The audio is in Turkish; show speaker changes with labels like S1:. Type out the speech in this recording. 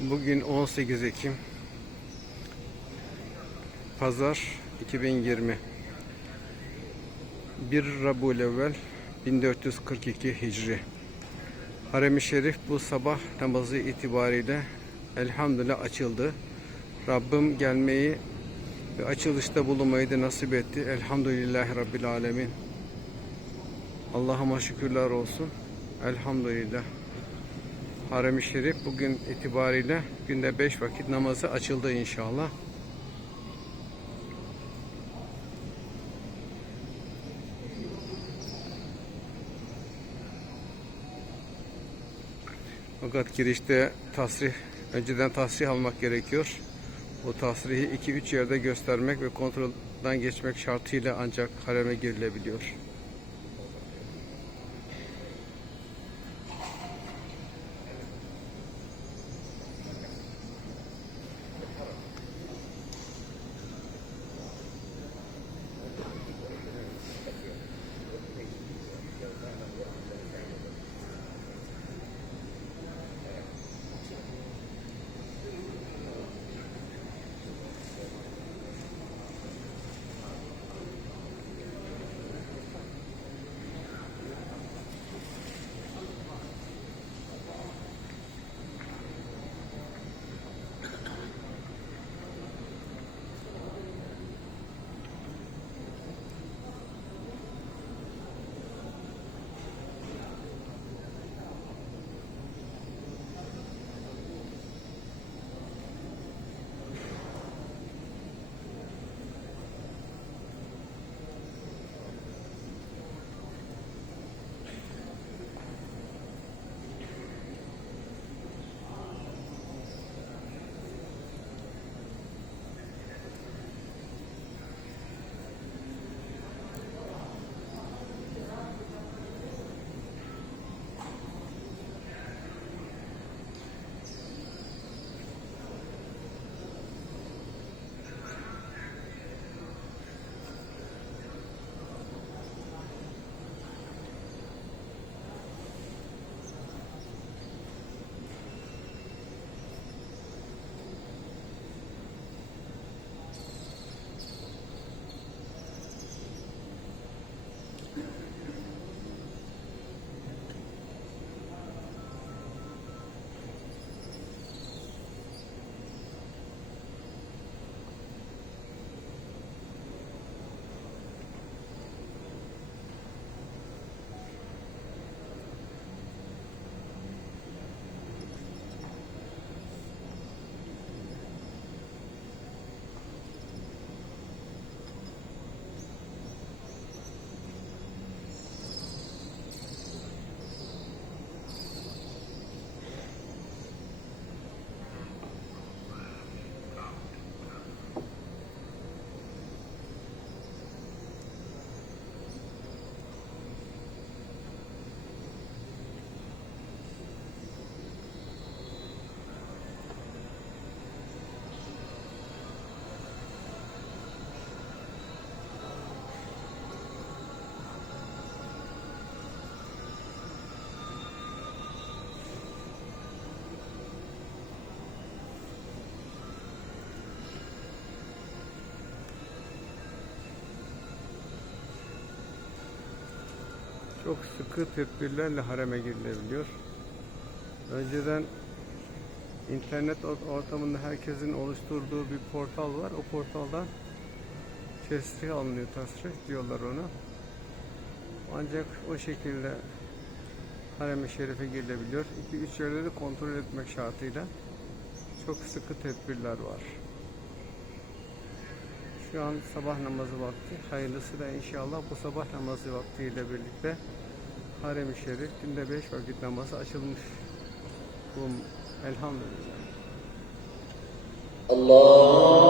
S1: Bugün 18 Ekim Pazar 2020 1 Rabiul Evvel 1442 Hicri Harem-i Şerif bu sabah namazı itibariyle elhamdülillah açıldı. Rabbim gelmeyi ve açılışta bulunmayı da nasip etti. Elhamdülillahi Rabbil Alemin. Allah'ıma şükürler olsun. Elhamdülillah. Harem-i Şerif bugün itibariyle günde 5 vakit namazı açıldı inşallah. Fakat girişte tasrih, önceden tasrih almak gerekiyor. O tasrihi 2-3 yerde göstermek ve kontrolden geçmek şartıyla ancak hareme girilebiliyor. Çok sıkı tedbirlerle hareme girilebiliyor. Önceden internet or- ortamında herkesin oluşturduğu bir portal var. O portaldan tesrih alınıyor, tasrih diyorlar onu. Ancak o şekilde harem-i şerife girilebiliyor. 2-3 yerde de kontrol etmek şartıyla çok sıkı tedbirler var. Şu an sabah namazı vakti. Hayırlısıyla inşallah bu sabah namazı vaktiyle birlikte Harem-i Şerif günde 5 vakit namazı açılmış. Bu elhamdülillah.
S2: Allah